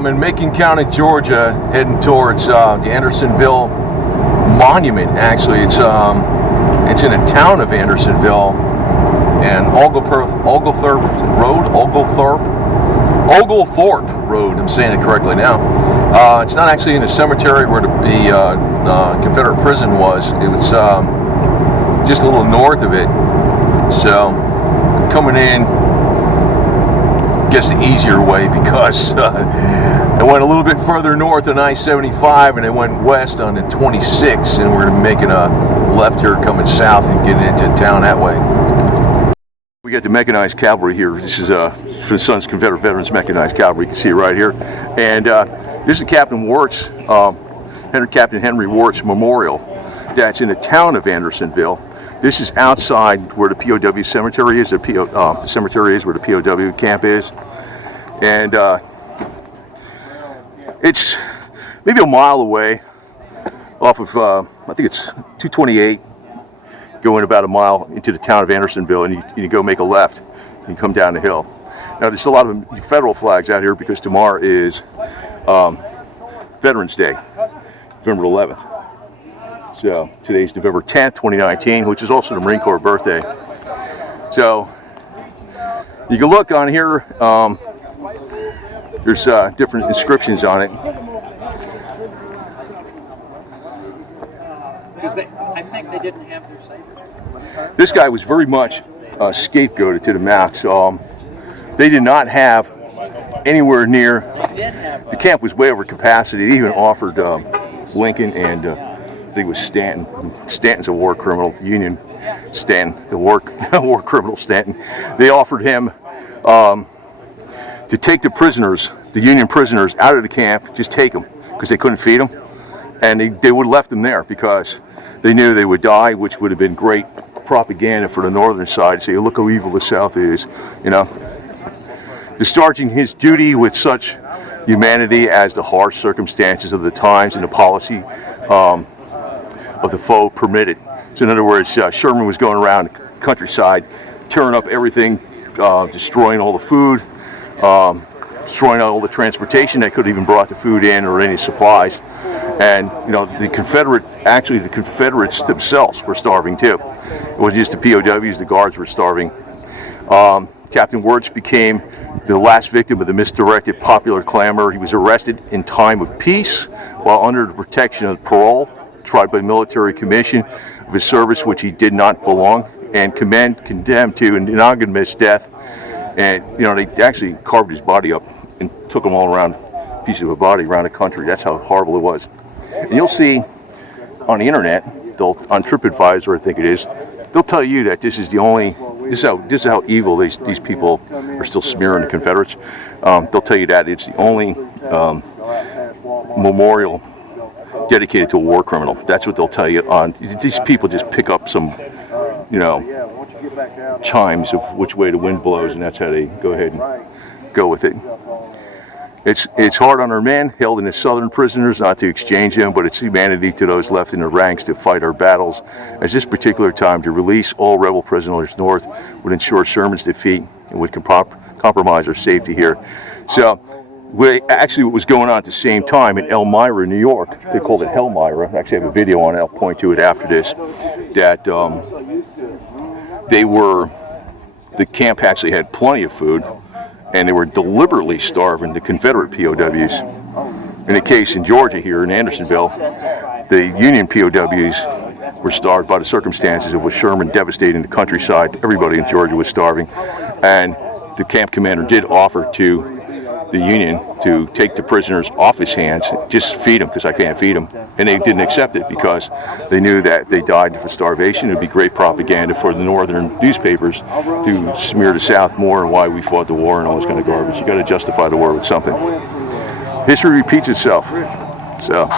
I'm in Macon County, Georgia, heading towards the Andersonville monument. Actually, it's in a town of Andersonville, and Oglethorpe Road. I'm saying it correctly now. It's not actually in the cemetery where the Confederate prison was. It was just a little north of it. So coming in, I guess the easier way, because I went a little bit further north on I-75 and I went west on the 26, and we're making a left here coming south and getting into town that way. We got the mechanized cavalry here. This is for the Sons of Confederate Veterans Mechanized Cavalry. You can see it right here. And this is Captain Wirz, Captain Henry Wirz Memorial. That's in the town of Andersonville. This is outside where the POW cemetery is. The cemetery is where the POW camp is. And it's maybe a mile away off of, I think it's 228, going about a mile into the town of Andersonville, and you go make a left and come down the hill. Now, there's a lot of federal flags out here because tomorrow is Veterans Day, November 11th. So today's November 10th, 2019, which is also the Marine Corps birthday. So you can look on here. There's different inscriptions on it. I think they didn't have their sabers. This guy was very much scapegoated to the max. They did not have anywhere near. The camp was way over capacity. They even offered Lincoln and I think it was Stanton. Stanton's a war criminal. Union Stanton, the war criminal Stanton. They offered him to take the prisoners, the Union prisoners, out of the camp. Just take them, because they couldn't feed them, and they would have left them there because they knew they would die, which would have been great propaganda for the northern side. Say, look how evil the South is, you know. Discharging his duty with such humanity as the harsh circumstances of the times and the policy of the foe permitted. So in other words, Sherman was going around the countryside, tearing up everything, destroying all the food, destroying all the transportation that could have even brought the food in or any supplies. And you know, the Confederates themselves were starving too. It wasn't just the POWs, the guards were starving. Captain Wirz became the last victim of the misdirected popular clamor. He was arrested in time of peace while under the protection of parole, tried by military commission of his service, which he did not belong, and condemned to an ignominious death. And you know, they actually carved his body up and took him all around, pieces of a body around the country. That's how horrible it was. And you'll see on the internet, on TripAdvisor, I think it is, they'll tell you that this is the only. This is how evil these people are still smearing the Confederates. They'll tell you that it's the only memorial dedicated to a war criminal. That's what they'll tell you. On these people just pick up some, you know, chimes of which way the wind blows, and that's how they go ahead and go with it. It's hard on our men held in as Southern prisoners not to exchange them, but it's humanity to those left in the ranks to fight our battles. As this particular time to release all rebel prisoners north would ensure Sherman's defeat and would compromise our safety here. So, actually what was going on at the same time in Elmira, New York, they called it Hellmira. I actually have a video on it, I'll point to it after this, that the camp actually had plenty of food, and they were deliberately starving the Confederate POWs. In the case in Georgia here in Andersonville, the Union POWs were starved by the circumstances of what Sherman devastating the countryside. Everybody in Georgia was starving, and the camp commander did offer to the Union to take the prisoners off his hands, just feed them, because I can't feed them. And they didn't accept it because they knew that they died for starvation. It would be great propaganda for the northern newspapers to smear the South more and why we fought the war and all this kind of garbage. You got to justify the war with something. History repeats itself. So.